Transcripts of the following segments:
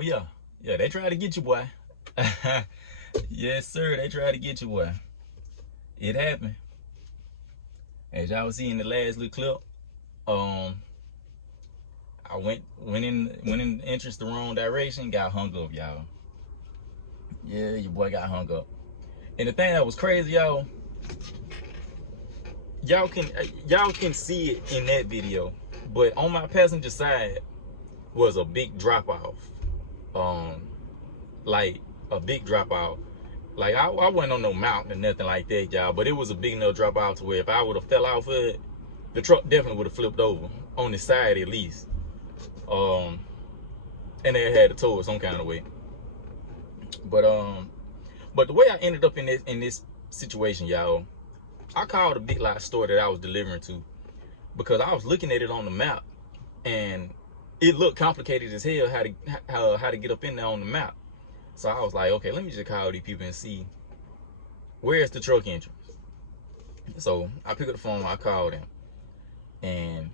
Oh yeah, yeah, they tried to get you, boy. Yes, sir, they tried to get you, boy. It happened. As y'all see in the last little clip, I went in the entrance the wrong direction, got hung up, y'all. Yeah, your boy got hung up. And the thing that was crazy, y'all can see it in that video, but on my passenger side was a big drop off. Like a big drop off. Like I wasn't on no mountain or nothing like that, y'all, but it was a big enough drop off to where if I would have fell off of it, the truck definitely would have flipped over on the side at least. And they had to tow it some kind of way. But the way I ended up in this situation, y'all, I called a Big Lot store that I was delivering to because I was looking at it on the map and it looked complicated as hell how to get up in there on the map. So I was like, okay, let me just call these people and see where's the truck entrance. So I picked up the phone, I called them, and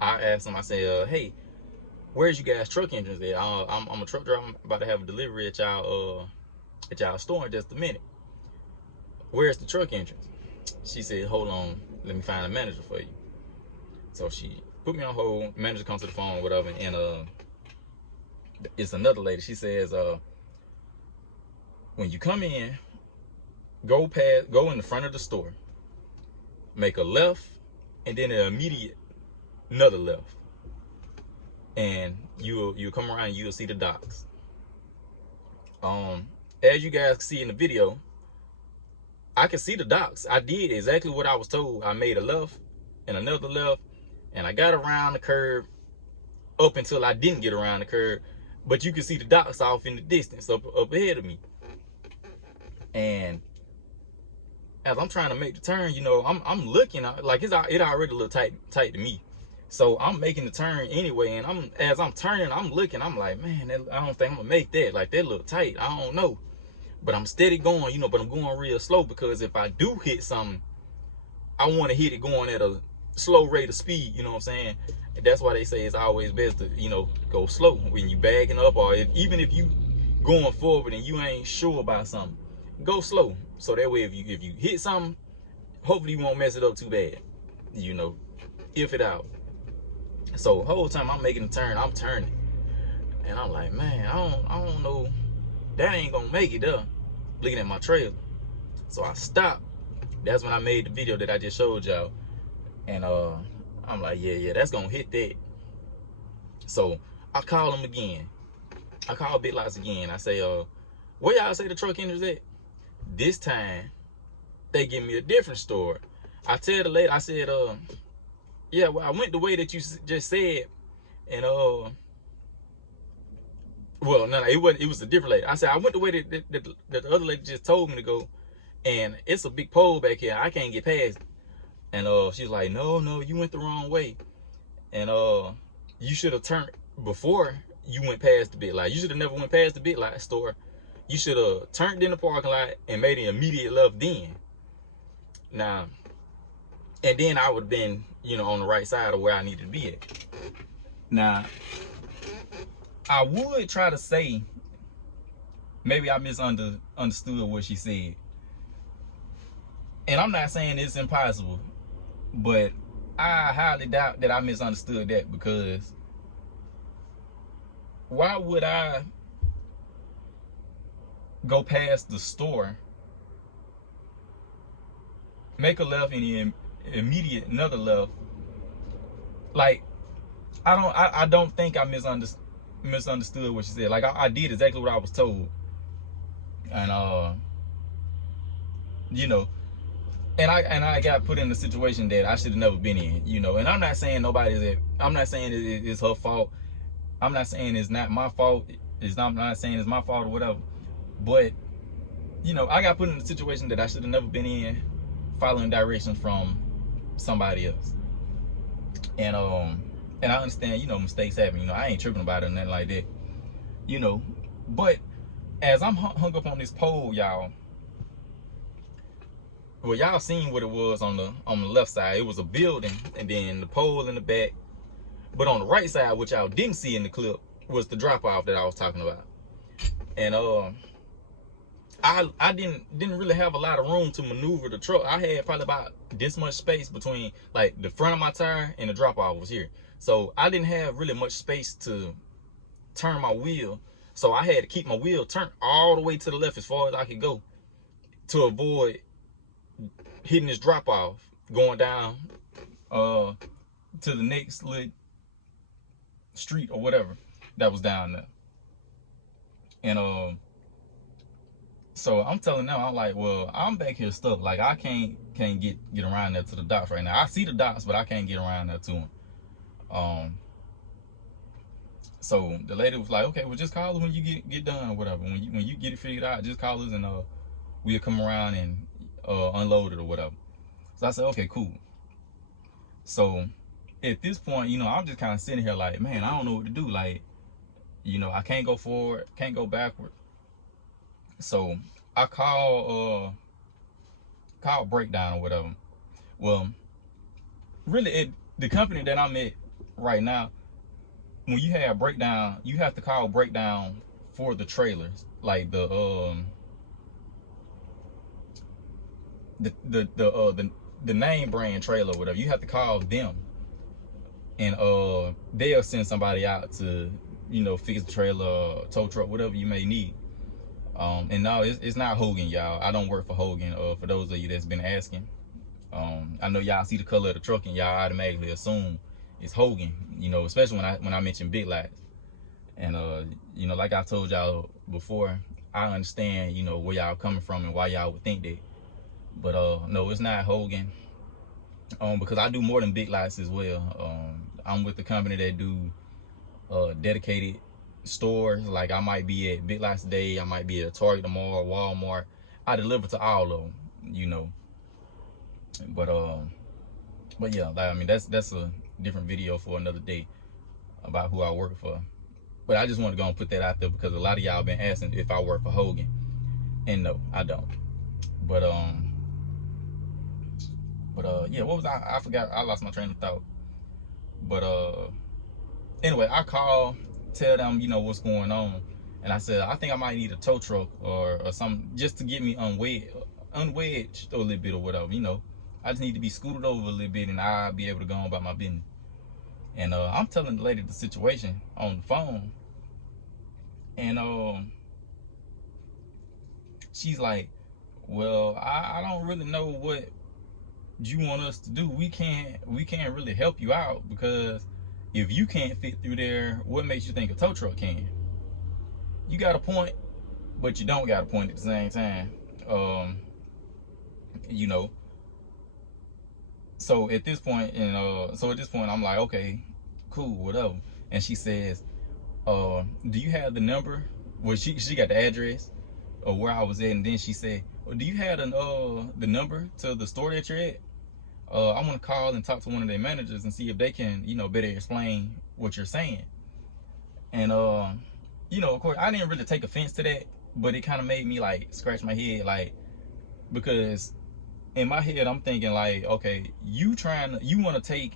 I asked them, I said, hey, where's you guys' truck entrance there? I'm a truck driver, I'm about to have a delivery at y'all store in just a minute. Where's the truck entrance? She said, hold on, let me find a manager for you. So she put me on hold, manager comes to the phone, whatever, and it's another lady. She says, when you come in, go in the front of the store, make a left, and then an immediate another left, and you'll come around and you'll see the docks. As you guys can see in the video, I can see the docks. I did exactly what I was told. I made a left and another left, and I got around the curve up until I didn't get around the curve, but you can see the docks off in the distance up ahead of me. And as I'm trying to make the turn, you know, I'm looking like it already look tight to me. So I'm making the turn anyway, and as I'm turning, I'm looking, I'm like, man, I don't think I'm gonna make that. Like, that look tight. I don't know. But I'm steady going, you know, but I'm going real slow because if I do hit something, I want to hit it going at a slow rate of speed, you know what I'm saying? And that's why they say it's always best to, you know, go slow when you bagging up, or even if you going forward and you ain't sure about something, go slow. So that way if you hit something, hopefully you won't mess it up too bad, you know, if it out. So the whole time I'm making the turn, I'm turning, and I'm like, man, I don't know, that ain't gonna make it up. Looking at my trailer, so I stopped. That's when I made the video that I just showed y'all, and I'm like, yeah, that's gonna hit that. So I call them again. I call Big Lots again. I say, where y'all say the truck entrance at? This time they give me a different story. I tell the lady, I said, yeah, well, I went the way that you just said, and well, no, it wasn't. It was a different lady. I said I went the way that the other lady just told me to go, and it's a big pole back here. I can't get past it. And she's like, no, you went the wrong way, and you should have turned before you went past the Big Lot. You should have never went past the Big Lot store. You should have turned in the parking lot and made an immediate left then. Now, and then I would have been, you know, on the right side of where I needed to be at. Now, I would try to say maybe I misunderstood what she said. And I'm not saying it's impossible, but I highly doubt that I misunderstood that, because why would I go past the store, make a left and then immediate another left? Like, I don't think I misunderstood what she said. Like, I did exactly what I was told, and you know, and I got put in a situation that I should have never been in, you know. And I'm not saying I'm not saying it's her fault. I'm not saying it's not my fault. I'm not saying it's my fault or whatever. But, you know, I got put in a situation that I should have never been in, following directions from somebody else. And I understand, you know, mistakes happen. You know, I ain't tripping about it or nothing like that, you know. But as I'm hung up on this pole, y'all, well, y'all seen what it was on the left side. It was a building, and then the pole in the back. But on the right side, which y'all didn't see in the clip, was the drop off that I was talking about. And I didn't really have a lot of room to maneuver the truck. I had probably about this much space between like the front of my tire and the drop off was here. So I didn't have really much space to turn my wheel. So I had to keep my wheel turned all the way to the left as far as I could go to avoid hitting this drop off going down to the next lit street or whatever that was down there. And so I'm telling them, I'm like, well, I'm back here stuck. Like I can't get around there to the docks right now. I see the docks, but I can't get around there to them. So the lady was like, okay, well just call us when you get done or whatever. When you get it figured out, just call us and we'll come around and unload it or whatever. So I said, okay, cool. So at this point, you know, I'm just kind of sitting here like, man, I don't know what to do. Like, you know, I can't go forward, can't go backward. So I call breakdown or whatever. Well, really, the company that I'm at right now, when you have breakdown, you have to call breakdown for the trailers, like the name brand trailer or whatever. You have to call them, and they'll send somebody out to, you know, fix the trailer, tow truck, whatever you may need. And no, it's not Hogan, y'all. I don't work for Hogan. For those of you that's been asking, I know y'all see the color of the truck and y'all automatically assume it's Hogan. You know, especially when I mention Big Lots. And you know, like I told y'all before, I understand, you know, where y'all coming from and why y'all would think that. But no, it's not Hogan. Because I do more than Big Lots as well. I'm with the company that do dedicated stores. Like I might be at Big Lots today, I might be at Target tomorrow, Walmart. I deliver to all of them, you know. But yeah, like, I mean that's a different video for another day about who I work for. But I just want to go and put that out there because a lot of y'all been asking if I work for Hogan, and no, I don't. But yeah, what was I forgot. I lost my train of thought. But anyway, I call, tell them, you know, what's going on, and I said I think I might need a tow truck or something just to get me unwedged a little bit or whatever, you know. I just need to be scooted over a little bit and I'll be able to go on about my business. And I'm telling the lady the situation on the phone, and she's like, well, I don't really know what you want us to do. We can't really help you out because if you can't fit through there, what makes you think a tow truck can? You got a point, but you don't got a point at the same time. You know. So at this point, I'm like, okay, cool, whatever. And she says, do you have the number? Well, she got the address of where I was at, and then she said, well, do you have the number to the store that you're at? I want to call and talk to one of their managers and see if they can, you know, better explain what you're saying. And you know, of course, I didn't really take offense to that, but it kind of made me like scratch my head, like, because in my head I'm thinking like, okay, you want to take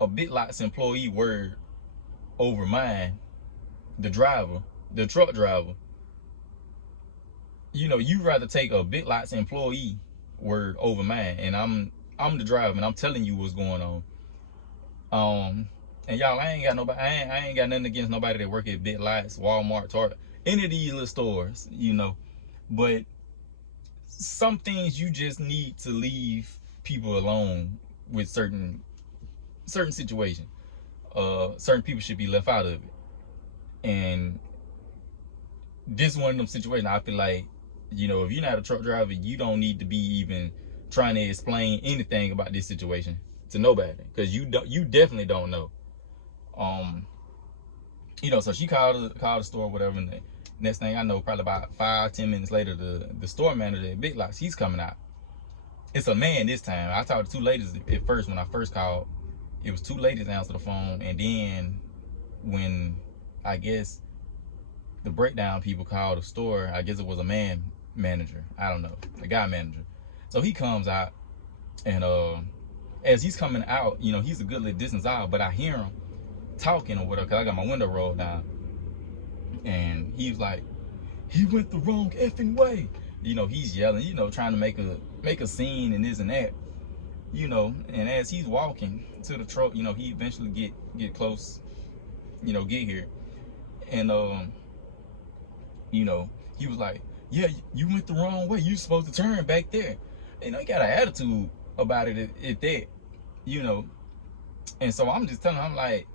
a Big Lots employee word over mine, the truck driver. You know, you rather take a Big Lots employee word over mine, and I'm the driver and I'm telling you what's going on. And y'all, I ain't got nobody, I ain't got nothing against nobody that work at Big Lots, Walmart, Target, any of these little stores, you know. But some things you just need to leave people alone with certain situations. Certain people should be left out of it. And this is one of them situations I feel like, you know, if you're not a truck driver, you don't need to be even trying to explain anything about this situation to nobody, because you definitely don't know. You know, so she called the store or whatever, and the next thing I know, probably about 5-10 minutes later, the store manager at Big Lots, he's coming out. It's a man this time. I talked to two ladies at first. When I first called, it was two ladies answer the phone, and then when I guess the breakdown people called the store, I guess it was a man manager. I don't know, a guy manager. So he comes out, and as he's coming out, you know, he's a good little distance out, but I hear him talking or whatever, cause I got my window rolled down, and he was like, he went the wrong effing way. You know, he's yelling, you know, trying to make a scene and this and that. You know, and as he's walking to the truck, you know, he eventually get close, you know, get here. And you know, he was like, yeah, you went the wrong way. You supposed to turn back there. You know, he got an attitude about it at that, you know. And so I'm just telling him, I'm like,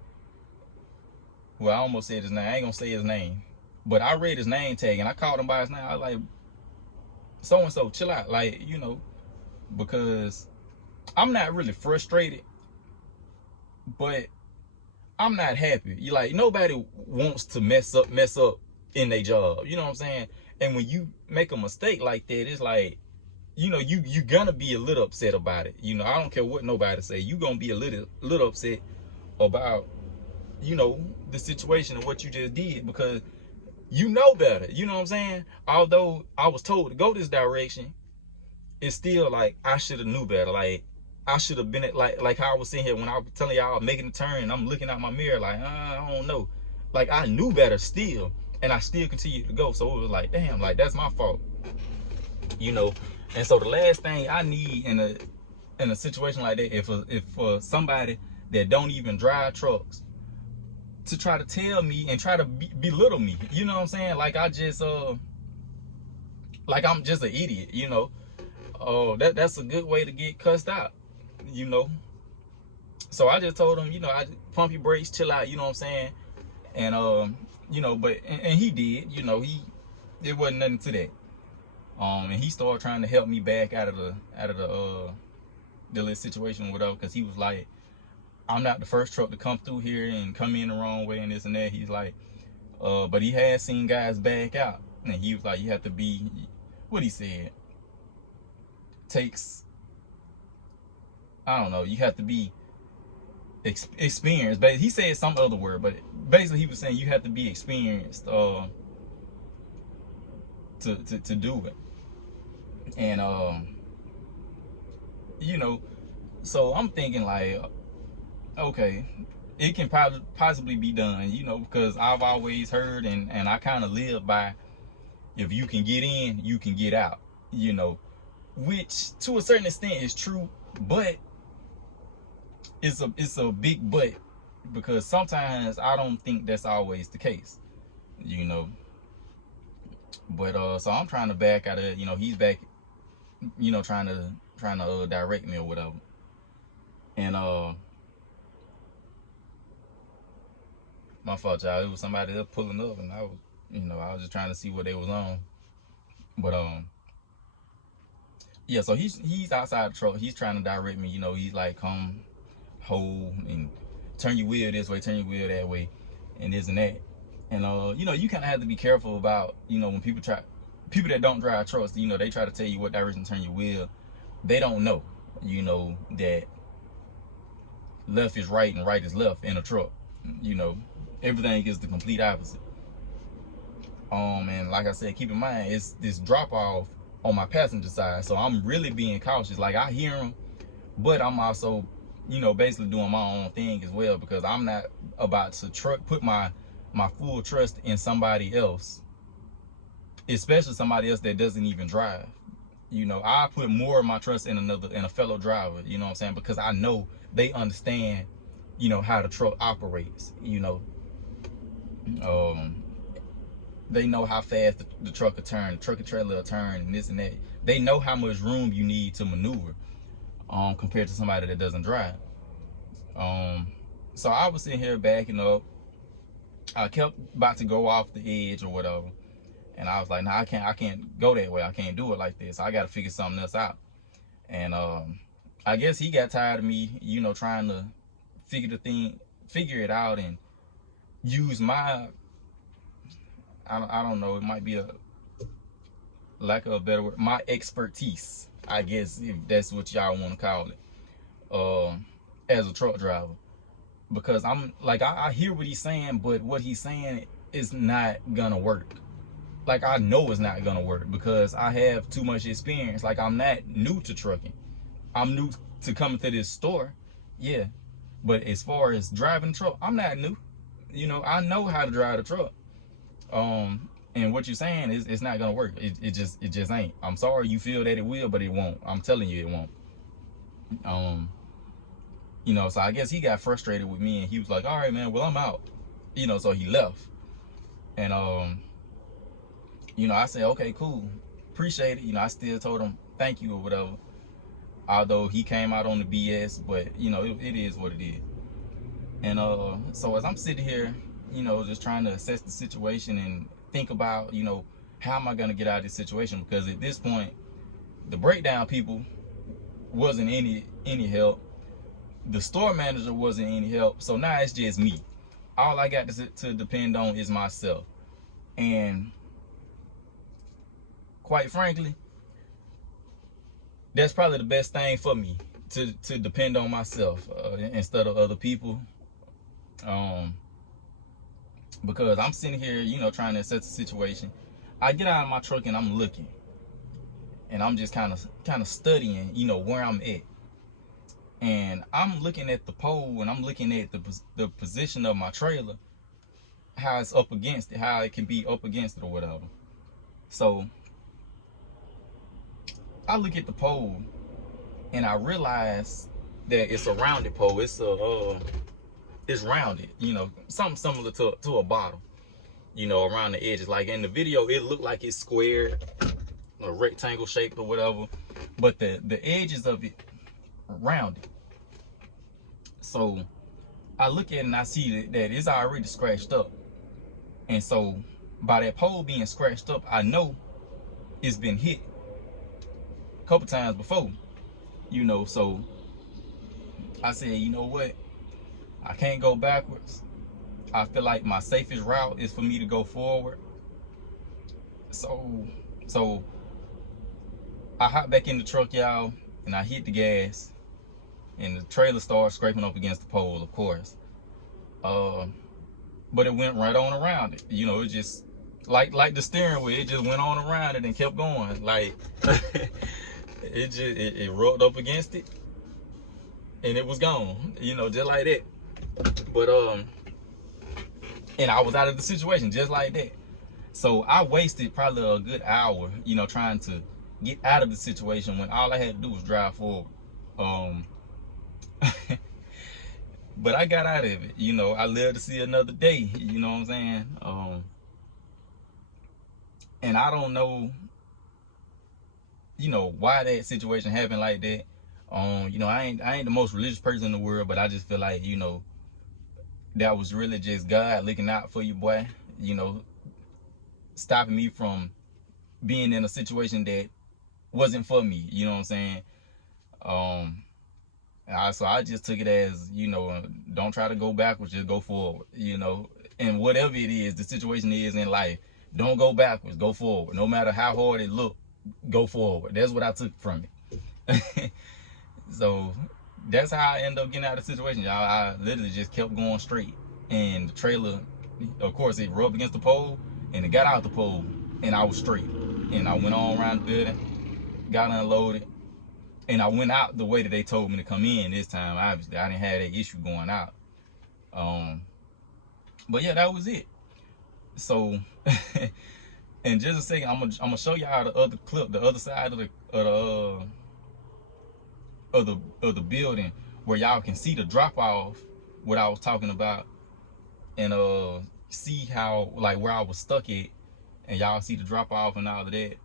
well, I almost said his name. I ain't gonna say his name. But I read his name tag and I called him by his name. I was like, so and so, chill out. Like, you know, because I'm not really frustrated, but I'm not happy. You like, nobody wants to mess up in their job. You know what I'm saying? And when you make a mistake like that, it's like, you know, you're gonna be a little upset about it. You know, I don't care what nobody say. You gonna be a little upset about, you know, the situation and what you just did, because you know better. You know what I'm saying? Although I was told to go this direction, it's still like I should have knew better. Like I should have been at like how I was sitting here when I was telling y'all making the turn and I'm looking out my mirror like I don't know. Like I knew better still, and I still continued to go. So it was like, damn, like that's my fault. You know. And so the last thing I need in a situation like that, if somebody that don't even drive trucks to try to tell me and try to belittle me, you know what I'm saying? Like I just like I'm just an idiot, you know. That's a good way to get cussed out, you know. So I just told him, you know, I pump your brakes, chill out, you know what I'm saying? And you know, but and he did, you know, it wasn't nothing to that. And he started trying to help me back out of the little situation or whatever, because he was like, I'm not the first truck to come through here and come in the wrong way and this and that. He's like, but he has seen guys back out, and he was like, you have to be, what he said, takes, I don't know, you have to be experienced. But he said some other word, but basically he was saying you have to be experienced to do it. And you know, so I'm thinking like, okay, it can possibly be done, you know, because I've always heard and I kind of live by, if you can get in, you can get out, you know, which to a certain extent is true, but it's a big but, because sometimes I don't think that's always the case, you know. But so I'm trying to back out of, you know, he's back, you know, trying to direct me or whatever. And my fault, y'all. It was somebody else pulling up, and I was, you know, I was just trying to see what they was on. But yeah. So he's outside the truck. He's trying to direct me. You know, he's like, come, hold, and turn your wheel this way, turn your wheel that way, and this and that. And you know, you kind of have to be careful about, you know, when people that don't drive trucks, you know, they try to tell you what direction to turn your wheel. They don't know, you know, that left is right and right is left in a truck. You know, everything is the complete opposite. And like I said, keep in mind, it's this drop off on my passenger side, so I'm really being cautious. Like I hear them, but I'm also, you know, basically doing my own thing as well, because I'm not about to put my full trust in somebody else, especially somebody else that doesn't even drive. You know, I put more of my trust in a fellow driver, you know what I'm saying? Because I know they understand, you know, how the truck operates, you know. They know how fast the truck will turn, the truck and trailer will turn, and this and that. They know how much room you need to maneuver, compared to somebody that doesn't drive. So I was sitting here backing up. I kept about to go off the edge or whatever, and I was like, nah, I can't go that way. I can't do it like this. I got to figure something else out. And I guess he got tired of me, you know, trying to figure it out and use my, I don't know, it might be a lack of a better word, my expertise, I guess, if that's what y'all want to call it, as a truck driver. Because I'm like, I hear what he's saying, but what he's saying is not gonna work. Like I know it's not gonna work, because I have too much experience. Like I'm not new to trucking. I'm new to coming to this store, yeah, But as far as driving the truck, I'm not new. You know, I know how to drive the truck. And what you're saying is it's not gonna work. It just ain't. I'm sorry you feel that it will, but it won't. I'm telling you it won't. Um, you know, so I guess he got frustrated with me and he was like, all right, man, well, I'm out. You know, so he left. And you know, I said, okay, cool. Appreciate it. You know, I still told him thank you or whatever. Although he came out on the BS, but you know, it is what it is. And so as I'm sitting here, you know, just trying to assess the situation and think about, you know, how am I gonna get out of this situation? Because at this point, the breakdown people wasn't any help. The store manager wasn't any help. So now it's just me. All I got to depend on is myself. And quite frankly, that's probably the best thing for me to depend on myself instead of other people. Because I'm sitting here, you know, trying to assess the situation. I get out of my truck and I'm looking, and I'm just kind of studying, you know, where I'm at. And I'm looking at the pole, and I'm looking at the position of my trailer, how it's up against it, how it can be up against it or whatever. So I look at the pole, and I realize that it's a rounded pole. It's rounded, you know, something similar to a bottle, you know, around the edges. Like in the video, it looked like it's squared, a rectangle shaped or whatever, but the edges of it rounded. So I look at it and I see that it's already scratched up. And so by that pole being scratched up, I know it's been hit a couple times before, you know. So I said, you know what? I can't go backwards. I feel like my safest route is for me to go forward. So I hop back in the truck, y'all, and I hit the gas, and the trailer started scraping up against the pole, of course. But it went right on around it. You know, it just like the steering wheel, it just went on around it and kept going. Like it rubbed up against it and it was gone. You know, just like that. But and I was out of the situation just like that. So I wasted probably a good hour, you know, trying to get out of the situation when all I had to do was drive forward. But I got out of it. You know, I lived to see another day. You know what I'm saying? And I don't know, you know, why that situation happened like that. You know, I ain't the most religious person in the world, but I just feel like, you know, that was really just God looking out for you, boy. You know, stopping me from being in a situation that wasn't for me. You know what I'm saying? So I just took it as, you know, don't try to go backwards, just go forward, you know. And whatever it is, the situation is in life, don't go backwards, go forward. No matter how hard it look, go forward. That's what I took from it. So that's how I ended up getting out of the situation, y'all. I literally just kept going straight. And the trailer, of course, it rubbed against the pole, and it got out the pole, and I was straight. And I went on around the building, got unloaded, and I went out the way that they told me to come in this time. Obviously, I didn't have that issue going out. But yeah, that was it. So, in just a second, I'm gonna show y'all the other clip, the other side of the building, where y'all can see the drop off, what I was talking about, and see how, like, where I was stuck at, and y'all see the drop off and all of that.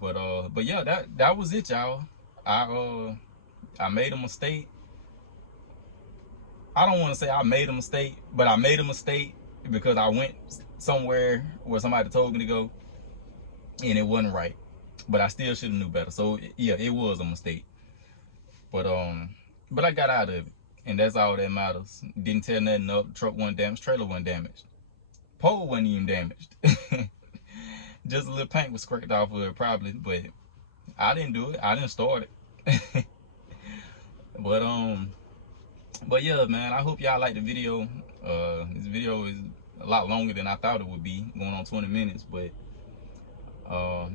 But yeah, that was it, y'all. I made a mistake. I don't want to say I made a mistake, but I made a mistake because I went somewhere where somebody told me to go, and it wasn't right. But I still should have knew better. So yeah, it was a mistake. But I got out of it, and that's all that matters. Didn't tear nothing up. Truck wasn't damaged. Trailer wasn't damaged. Pole wasn't even damaged. Just a little paint was scraped off of it probably, but I didn't do it. I didn't start it. But yeah, man, I hope y'all like the video. This video is a lot longer than I thought it would be, going on 20 minutes. But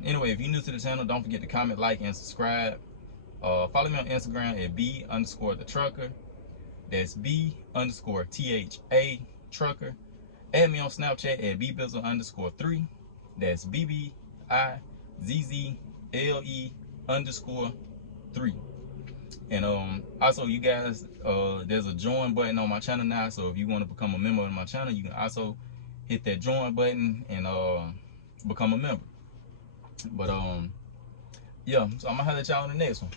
anyway, if you're new to the channel, don't forget to comment, like, and subscribe. Follow me on Instagram at B_the trucker. That's B_THA trucker. Add me on Snapchat at bbizzle_3. That's BBIZZLE_3. And also, you guys, there's a join button on my channel now. So if you want to become a member of my channel, you can also hit that join button and become a member. But yeah, so I'm gonna holler at y'all on the next one.